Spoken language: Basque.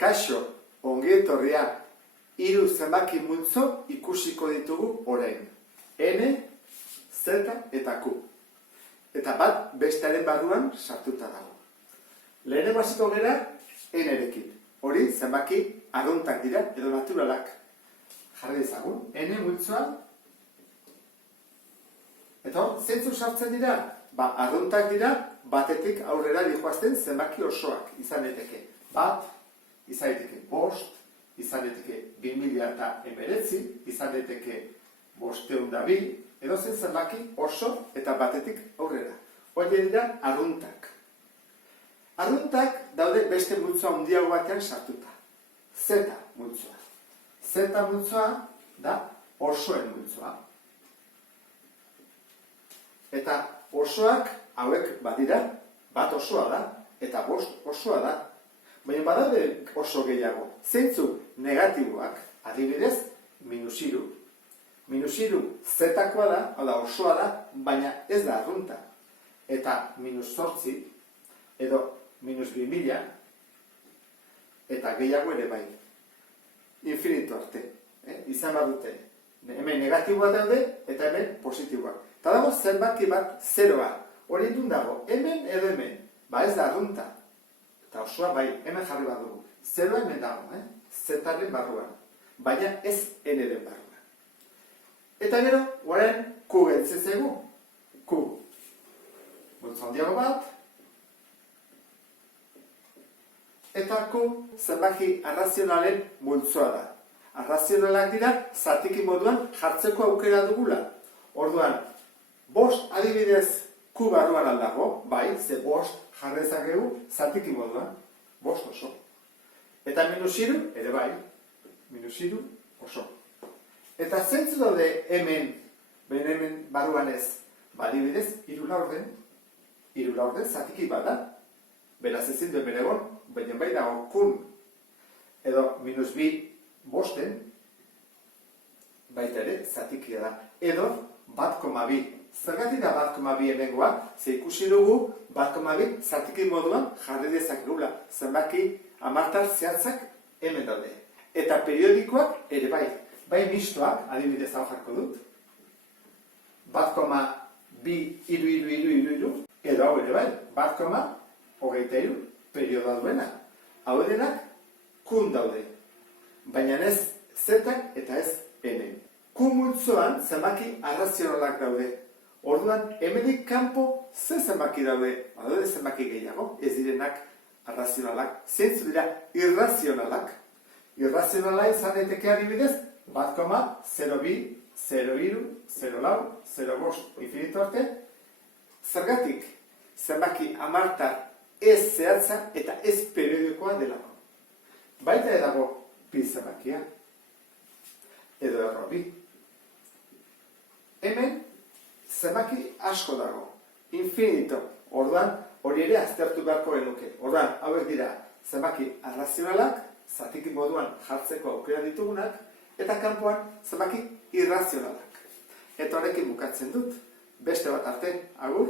Kaixo, ongi etorria, 3 zenbaki multzo ikusiko ditugu orain. N, Z eta Q. Eta bat bestearen barruan sartuta dago. Lehenengo hasiko gera N-rekin. Hori zenbaki arruntak dira edo naturalak. Jarri dezagun, N multzoa. Eta zeintzuk sartzen dira? Arruntak dira batetik aurrera dihoazten zenbaki osoak izan daiteke. Bat, izan daiteke 5, izan daiteke 2019, izan daiteke 502, edo zenbaki oso eta batetik aurrera. Hori dira arruntak. Arruntak daude beste multzoa handiago batean sartuta. Z multzoa. Z multzoa da osoen multzoa. Eta osoak hauek badira, bat osoa da, eta 5 osoa da. Baina badaude oso gehiago. Zeintzuk negatiboak, adibidez, -3. -3 zetakoa da, hau da osoa da, baina ez da arrunta. Eta -8, edo -2000, eta gehiago ere bai. Infinito arte. Izan badute. Hemen negatiboa daude, eta hemen positiboak. Eta dago zenbaki bat, 0a. Hori dun dago, hemen edo hemen. Ez da arrunta. Eta osoa bai, hemen jarri bat dugu. 0a hemen dago, Z-aren barruan. Baina ez N-ren barruan. Eta gero, orain Q geltzen zaigu. Q. Multzo handiago bat. Eta Q zenbaki arrazionalen multzoa da. Arrazionalak dira, zatiki moduan jartzeko aukera dugula. Orduan, 5 adibidez Q barruan aldago, bai, ze 5 jarrezakegu zatiki moduan, 5 oso. Eta -3 ere bai, -3 oso. Eta zeintzu daude hemen barruan ez, adibidez, 3 laurden, 3 laurden zatiki bat da. Beraz ezin duen beregon, baina bai dago Q edo -2 bosten, baita ere zatikia da. Edo 1,2. Zergatik da 1,2 hemengoa? Ze ikusi dugu 1,2 zatiki moduan jarri dezakegula. Zenbaki hamartar zehatzak hemen daude. Eta periodikoak ere bai. Bai mistoak, adibidez hau jarko dut. 1,2 edo hau ere bai. 1,23 periodoa duena. Hau denak Q daude. Baina ez Z-ak eta ez N. Q multzoan zenbaki arrazionalak daude. Orduan, hemenik kanpo ze zenbaki daude? Badaude zenbaki gehiago, ez direnak arrazionalak. Zeintzu dira irrazionalak. Irrazionala izan daiteke adibidez 1,02, 0,3, 0,4, 0,5, infinito arte. Zergatik, zenbaki hamartar ez zehatza eta ez periodikoa delako. Baita edago pi zenbakia. Edo erro bi. Hemen, zenbaki asko dago. Infinito. Orduan, hori ere aztertu beharko genuke. Orduan, hauek dira zenbaki arrazionalak, zatiki moduan jartzeko aukera ditugunak, eta kanpoan zenbaki irrazionalak. Eta horrekin bukatzen dut. Beste bat arte, agur.